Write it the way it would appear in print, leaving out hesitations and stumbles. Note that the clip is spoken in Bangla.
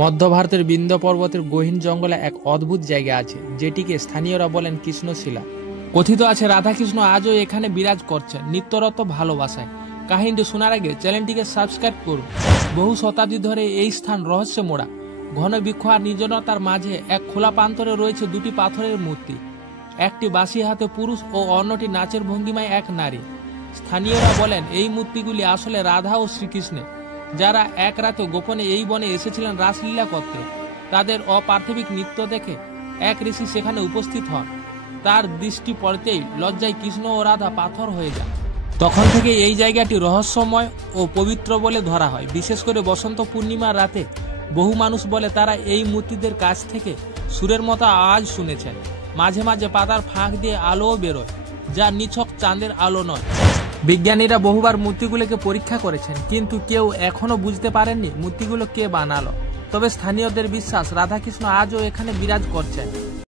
মধ্য ভারতের বিন্ধ্য পর্বতের গহীন জঙ্গলে এক অদ্ভুত জায়গা আছে, যেটিকে স্থানীয়রা বলেন কৃষ্ণশিলা। কথিত আছে রাধাকৃষ্ণ আজও এখানে বিরাজ করছেন নিত্যরত ভালোবাসায়। কাহিনীটি শোনার আগে চ্যানেলটিকে সাবস্ক্রাইব করুন। বহু শতাব্দী ধরে এই স্থান রহস্যে মোড়া। ঘন বৃক্ষ আর নির্জনতার মাঝে এক খোলা প্রান্তরে রয়েছে দুটি পাথরের মূর্তি, একটি বাঁশি হাতে পুরুষ ও অন্যটি নাচের ভঙ্গিমায় এক নারী। স্থানীয়রা বলেন এই মূর্তিগুলি আসলে রাধা ও শ্রীকৃষ্ণের, যারা এক রাতে গোপনে এই বনে এসেছিলেন রাসলীলা করতে। তাদের অপার্থিবিক নৃত্য দেখে এক ঋষি সেখানে উপস্থিত হন। তার দৃষ্টি পড়তেই লজ্জায় কৃষ্ণ ও রাধা পাথর হয়ে যান। তখন থেকে এই জায়গাটি রহস্যময় ও পবিত্র বলে ধরা হয়। বিশেষ করে বসন্ত পূর্ণিমার রাতে বহু মানুষ বলে তারা এই মূর্তিদের কাছ থেকে সুরের মতো আওয়াজ শুনেছেন। মাঝে মাঝে পাতার ফাঁক দিয়ে আলোও বেরোয়, যা নিছক চাঁদের আলো নয়। বিজ্ঞানীরা বহুবার মূর্তিগুলোকে পরীক্ষা করেছেন, কিন্তু কেউ এখনো বুঝতে পারেননি মূর্তিগুলো কে বানালো। তবে স্থানীয়দের বিশ্বাস রাধাকৃষ্ণ আজও এখানে বিরাজ করছেন।